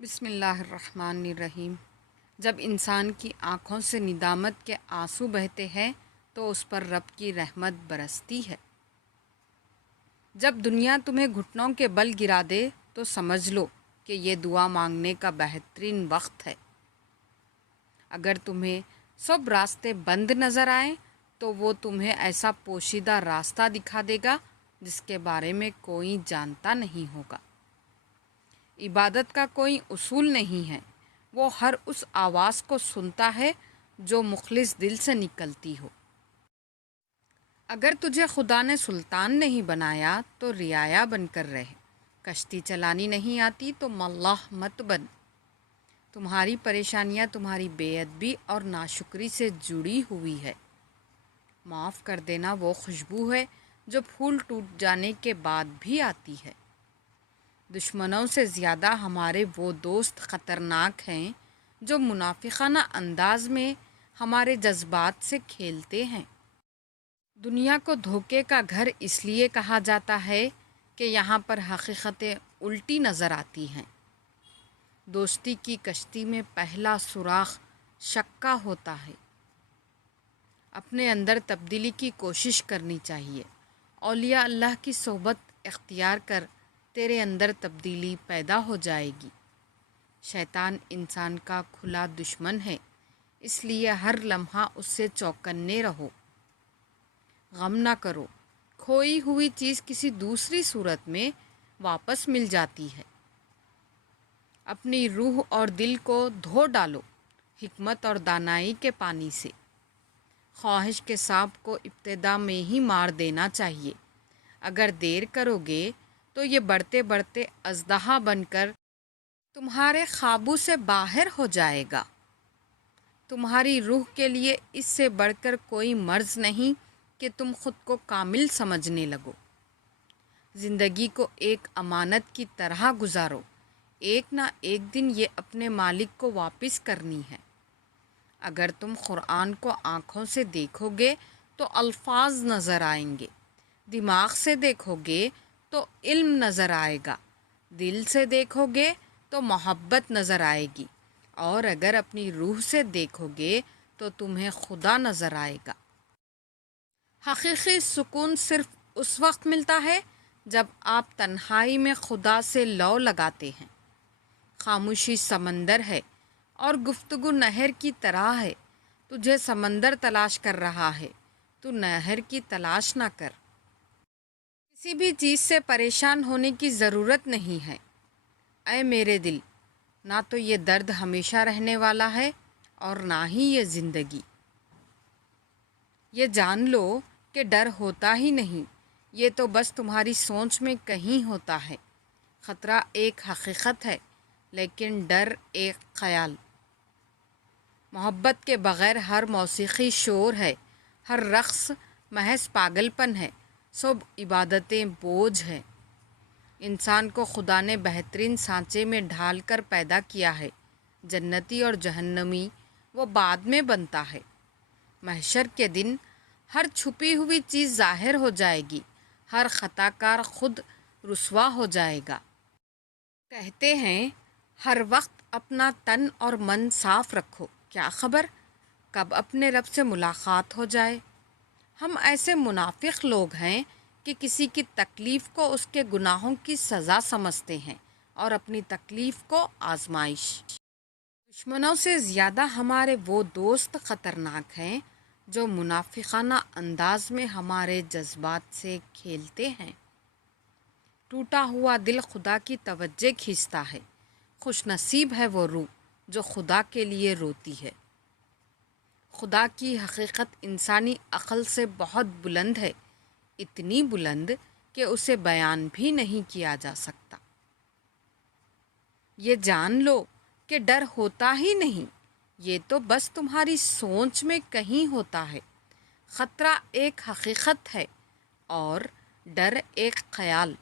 بسم اللہ الرحمن الرحیم۔ جب انسان کی آنکھوں سے ندامت کے آنسو بہتے ہیں تو اس پر رب کی رحمت برستی ہے۔ جب دنیا تمہیں گھٹنوں کے بل گرا دے تو سمجھ لو کہ یہ دعا مانگنے کا بہترین وقت ہے۔ اگر تمہیں سب راستے بند نظر آئیں تو وہ تمہیں ایسا پوشیدہ راستہ دکھا دے گا جس کے بارے میں کوئی جانتا نہیں ہوگا۔ عبادت کا کوئی اصول نہیں ہے، وہ ہر اس آواز کو سنتا ہے جو مخلص دل سے نکلتی ہو۔ اگر تجھے خدا نے سلطان نہیں بنایا تو رعایا بن کر رہے، کشتی چلانی نہیں آتی تو ملاح مت بن۔ تمہاری پریشانیاں تمہاری بے ادبی اور ناشکری سے جڑی ہوئی ہے۔ معاف کر دینا وہ خوشبو ہے جو پھول ٹوٹ جانے کے بعد بھی آتی ہے۔ دشمنوں سے زیادہ ہمارے وہ دوست خطرناک ہیں جو منافقانہ انداز میں ہمارے جذبات سے کھیلتے ہیں۔ دنیا کو دھوکے کا گھر اس لیے کہا جاتا ہے کہ یہاں پر حقیقتیں الٹی نظر آتی ہیں۔ دوستی کی کشتی میں پہلا سوراخ شک کا ہوتا ہے۔ اپنے اندر تبدیلی کی کوشش کرنی چاہیے۔ اولیاء اللہ کی صحبت اختیار کر، تیرے اندر تبدیلی پیدا ہو جائے گی۔ شیطان انسان کا کھلا دشمن ہے، اس لیے ہر لمحہ اس سے چوکنے رہو۔ غم نہ کرو، کھوئی ہوئی چیز کسی دوسری صورت میں واپس مل جاتی ہے۔ اپنی روح اور دل کو دھو ڈالو حکمت اور دانائی کے پانی سے۔ خواہش کے سانپ کو ابتدا میں ہی مار دینا چاہیے۔ اگر دیر کرو گے تو یہ بڑھتے بڑھتے اژدہا بن کر تمہارے قابو سے باہر ہو جائے گا۔ تمہاری روح کے لیے اس سے بڑھ کر کوئی مرض نہیں کہ تم خود کو کامل سمجھنے لگو۔ زندگی کو ایک امانت کی طرح گزارو، ایک نہ ایک دن یہ اپنے مالک کو واپس کرنی ہے۔ اگر تم قرآن کو آنکھوں سے دیکھو گے تو الفاظ نظر آئیں گے، دماغ سے دیکھو گے تو علم نظر آئے گا، دل سے دیکھو گے تو محبت نظر آئے گی، اور اگر اپنی روح سے دیکھو گے تو تمہیں خدا نظر آئے گا۔ حقیقی سکون صرف اس وقت ملتا ہے جب آپ تنہائی میں خدا سے لو لگاتے ہیں۔ خاموشی سمندر ہے اور گفتگو نہر کی طرح ہے۔ تجھے سمندر تلاش کر رہا ہے، تو نہر کی تلاش نہ کر۔ کسی بھی چیز سے پریشان ہونے کی ضرورت نہیں ہے۔ اے میرے دل، نہ تو یہ درد ہمیشہ رہنے والا ہے اور نہ ہی یہ زندگی۔ یہ جان لو کہ ڈر ہوتا ہی نہیں، یہ تو بس تمہاری سوچ میں کہیں ہوتا ہے۔ خطرہ ایک حقیقت ہے لیکن ڈر ایک خیال۔ محبت کے بغیر ہر موسیقی شور ہے، ہر رقص محض پاگل پن ہے، سب عبادتیں بوجھ ہیں۔ انسان کو خدا نے بہترین سانچے میں ڈھال کر پیدا کیا ہے، جنتی اور جہنمی وہ بعد میں بنتا ہے۔ محشر کے دن ہر چھپی ہوئی چیز ظاہر ہو جائے گی، ہر خطا کار خود رسوا ہو جائے گا۔ کہتے ہیں ہر وقت اپنا تن اور من صاف رکھو، کیا خبر کب اپنے رب سے ملاقات ہو جائے۔ ہم ایسے منافق لوگ ہیں کہ کسی کی تکلیف کو اس کے گناہوں کی سزا سمجھتے ہیں اور اپنی تکلیف کو آزمائش۔ دشمنوں سے زیادہ ہمارے وہ دوست خطرناک ہیں جو منافقانہ انداز میں ہمارے جذبات سے کھیلتے ہیں۔ ٹوٹا ہوا دل خدا کی توجہ کھینچتا ہے، خوش نصیب ہے وہ روح جو خدا کے لیے روتی ہے۔ خدا کی حقیقت انسانی عقل سے بہت بلند ہے، اتنی بلند کہ اسے بیان بھی نہیں کیا جا سکتا۔ یہ جان لو کہ ڈر ہوتا ہی نہیں، یہ تو بس تمہاری سوچ میں کہیں ہوتا ہے۔ خطرہ ایک حقیقت ہے اور ڈر ایک خیال۔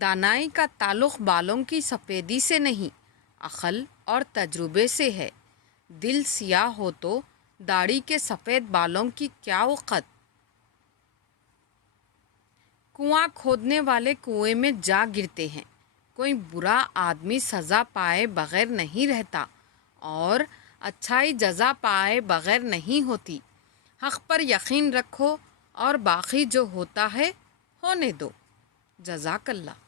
دانائی کا تعلق بالوں کی سفیدی سے نہیں، عقل اور تجربے سے ہے۔ دل سیاہ ہو تو داڑھی کے سفید بالوں کی کیا وقت۔ کنواں کھودنے والے کنویں میں جا گرتے ہیں، کوئی برا آدمی سزا پائے بغیر نہیں رہتا اور اچھائی جزا پائے بغیر نہیں ہوتی۔ حق پر یقین رکھو اور باقی جو ہوتا ہے ہونے دو۔ جزاک اللہ۔